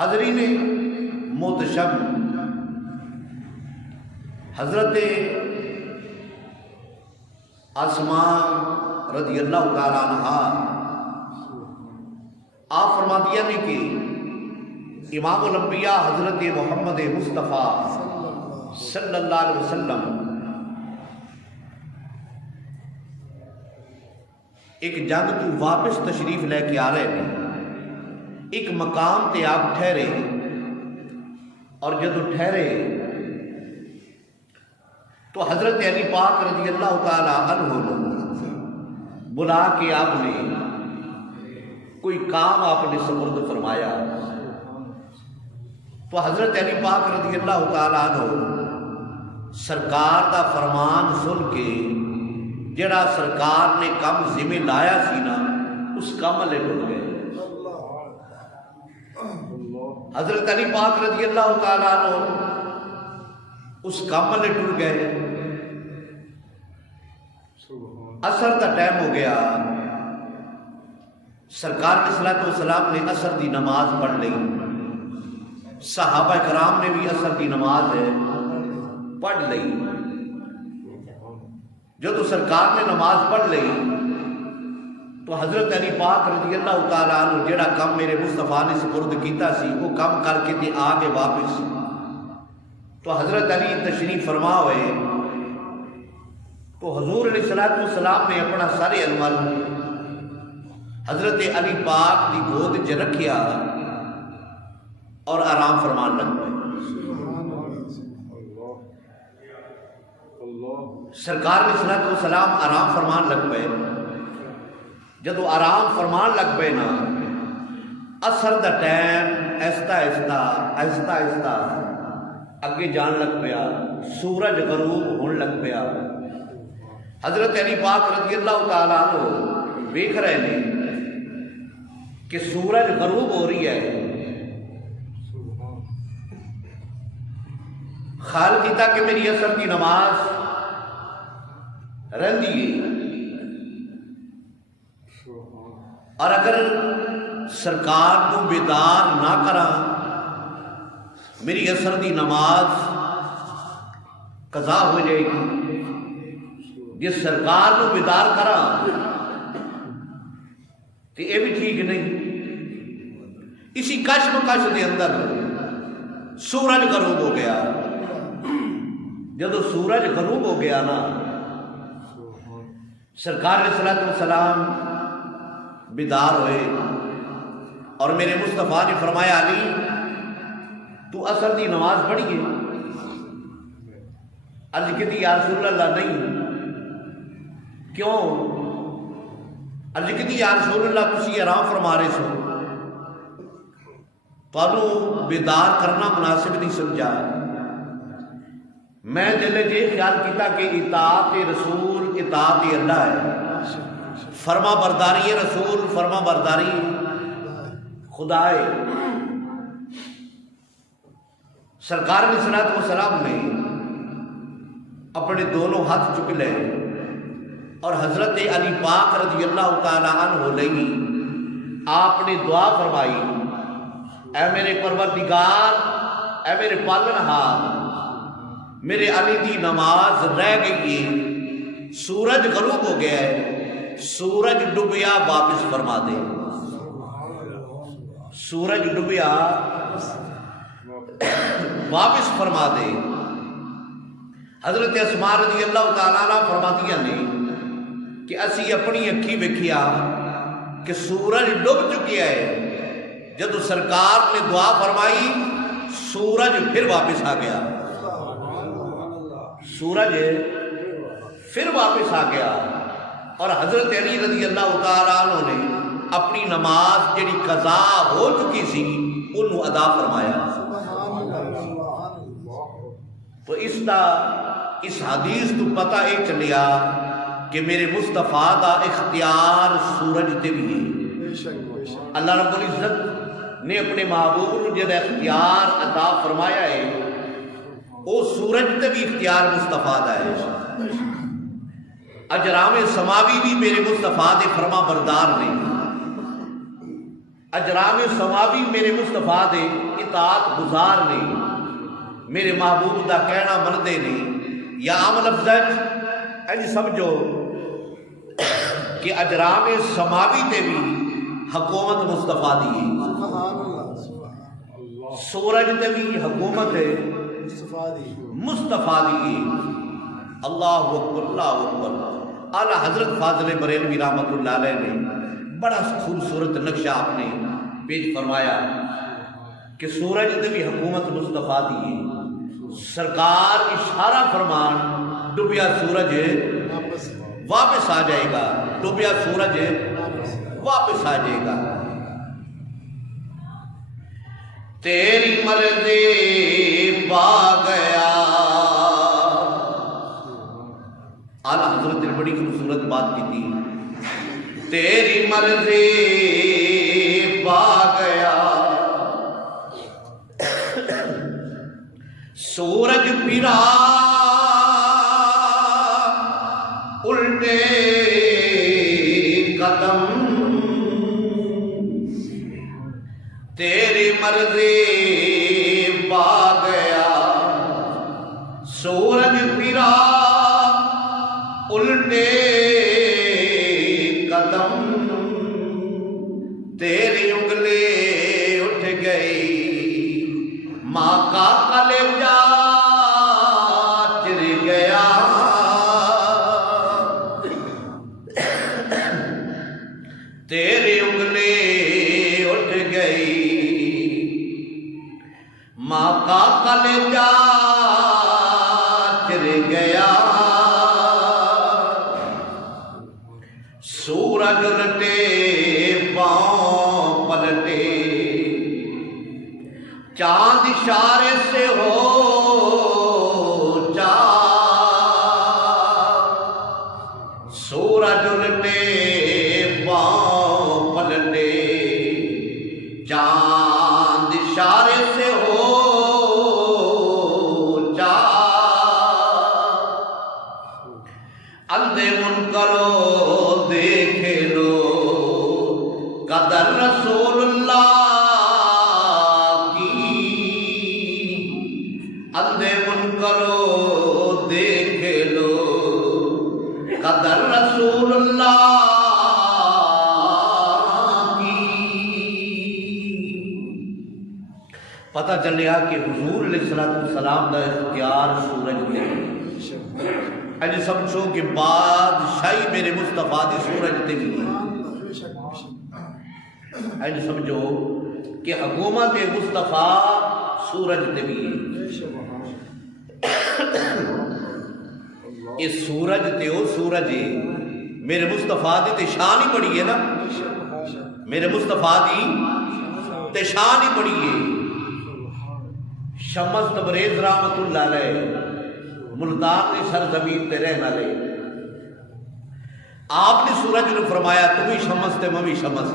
حاضرین محتشم، حضرت اسماء رضی اللہ تعالی عنہا آپ فرماتی ہیں کہ امام الانبیاء حضرت محمد مصطفیٰ صلی اللہ علیہ وسلم ایک جنگ تو واپس تشریف لے کے آ رہے ہیں، ایک مقام تے آپ ٹھہرے، اور جدو ٹھہرے تو حضرت علی پاک رضی اللہ تعالی عنہ بلا کے آپ نے کوئی کام آپ نے سپرد فرمایا، تو حضرت علی پاک رضی اللہ تعالی عنہ سرکار دا فرمان سن کے جڑا سرکار نے کم ذمہ لایا سی نا، اس کام لے ٹر گئے۔ حضرت علی پاک رضی اللہ تعالی عنہ اس کام لے ٹر گئے۔ عصر کا ٹائم ہو گیا، سرکار علیہ الصلوۃ والسلام نے عصر دی نماز پڑھ لی، صحابہ کرام نے بھی عصر دی نماز پڑھ لی۔ جب سرکار نے نماز پڑھ لی تو حضرت علی پاک رضی اللہ تعالیٰ عنہ جڑا کم میرے مصطفیٰ نے سپرد کیتا سی وہ کم کر کے تے آگے واپس، تو حضرت علی تشریف فرما ہوئے، تو حضور علیہ الصلوۃ والسلام نے اپنا سارے انمل حضرت علی پاک دی گود چ رکھیا اور آرام فرمان لگ پئے۔ سرکار علیہ الصلوۃ والسلام آرام فرمان لگ پئے۔ جدو آرام فرمان لگ پئے نا، عصر دا ٹائم آہستہ آہستہ آہستہ اگے جان لگ پیا، سورج غروب ہون لگ پیا۔ حضرت علی پاک رضی اللہ تعالیٰ عنہ ویکھ رہے ہیں کہ سورج غروب ہو رہی ہے، خیال کیتا کہ میری عصر کی نماز رہندی ہے، اور اگر سرکار کو بیدار نہ کرا میری عصر دی نماز قضا ہو جائے گی، جس سرکار کو بیدار کرا تو یہ بھی ٹھیک نہیں۔ اسی کشمکش دے اندر سورج غروب ہو گیا۔ جب سورج غروب ہو گیا نا، سرکار علیہ الصلوۃ والسلام بیدار ہوئے، اور میرے مصطفیٰ نے فرمایا علی تو عصر دی نماز پڑھی ہے؟ عرض کی یا رسول اللہ نہیں۔ کیوں؟ عرض کی یا رسول اللہ تسی آرام فرما رہے سو، تانوں بیدار کرنا مناسب نہیں سمجھا۔ میں دل جے خیال کیتا کہ اطاعت رسول اطاعت اللہ ہے، فرما برداری رسول فرما برداری خدا ہے۔ سرکار علیہ الصلوۃ والسلام نے اپنے دونوں ہاتھ چک لے اور حضرت علی پاک رضی اللہ تعالی عنہ لئی آپ نے دعا فرمائی، اے میرے پروردگار، اے میرے پالنہار، میرے علی دی نماز رہ گئی ہے، سورج غروب ہو گیا ہے، سورج ڈوبیا واپس فرما دے، سورج ڈوبیا واپس فرما دے۔ حضرت اسماء رضی اللہ تعالیٰ عنہ فرماتی ہیں کہ اسی اپنی اکھی ویکھیا کہ سورج ڈوب چکیا ہے، جب سرکار نے دعا فرمائی سورج پھر واپس آ گیا، سورج پھر واپس آ گیا، اور حضرت علی رضی اللہ تعالیٰ عنہ نے اپنی نماز جڑی قضا ہو چکی سی انہوں ادا فرمایا۔ تو اس حدیث تو پتہ یہ چلیا کہ میرے مصطفیٰ دا اختیار سورج تے بھی ہے۔ اللہ رب العزت نے اپنے محبوب کو جب اختیار عطا فرمایا ہے، وہ سورج تے بھی اختیار مصطفیٰ دا ہے۔ اجرام سماوی بھی میرے مصطفیٰ دے فرما بردار نے، اجرام سماوی میرے مصطفیٰ دے اطاعت گزار نے، میرے محبوب دا کہنا مندے نے، یا عام لفظ انج سمجھو کہ اجرام سماوی تے بھی حکومت مصطفیٰ دی ہے، سورج تے بھی حکومت مصطفیٰ دی ہے۔ اللہ اکبر اللہ اکبر۔ اعلیٰ حضرت فاضل بریلوی رحمۃ اللہ علیہ نے بڑا خوبصورت نقشہ آپ نے پیش فرمایا کہ سورج تے بھی حکومت مصطفیٰ دی ہے، سرکار اشارہ فرمان ڈوبیا سورج واپس آ جائے گا، ڈوبیا سورج واپس آ جائے گا۔ تیری مرضی پا گیا، اعلیٰ حضرت نے بڑی خوبصورت بات کی تھی، تیری مرضی پا گیا، سورج پھرا الٹے قدم، تیری مرضی پا گیا، سورج پھرا الٹے قدم، تیری انگلی اٹھ گئی، ماں کا کلیجہ چر گیا، تیری انگلی اٹھ گئی، ماں کا کلیجہ چر گیا، سورج الٹے پاؤں پلٹے، چاند اشارے سے ہو جا، سورج الٹے پاؤں پلٹے، چاند اشارے سے ہو جا، اندھے منکرو دیکھے لو قدر رسول اللہ کی، اندھے منکرو دیکھے لو قدر رسول اللہ کی۔ پتہ چلیا کہ حضور علیہ السلام دا اختیار سورج میں، اج سمجھو کہ بادشاہی میرے مصطفیٰ دی سورج تے بھی ہے، اج سمجھو کہ حکومت مصطفیٰ سورج تے بھی ہے۔ اس سورج تے او سورج ہے، میرے مصطفیٰ دی تے شان ہی بڑی ہے نا، میرے مصطفیٰ دی تے شان ہی بڑی ہے۔ شمس تبریز رحمت اللہ علیہ ملتان کی سرزمین تے رہن والے، آپ نے سورج نے فرمایا تم ہی شمس تے میں بھی شمس،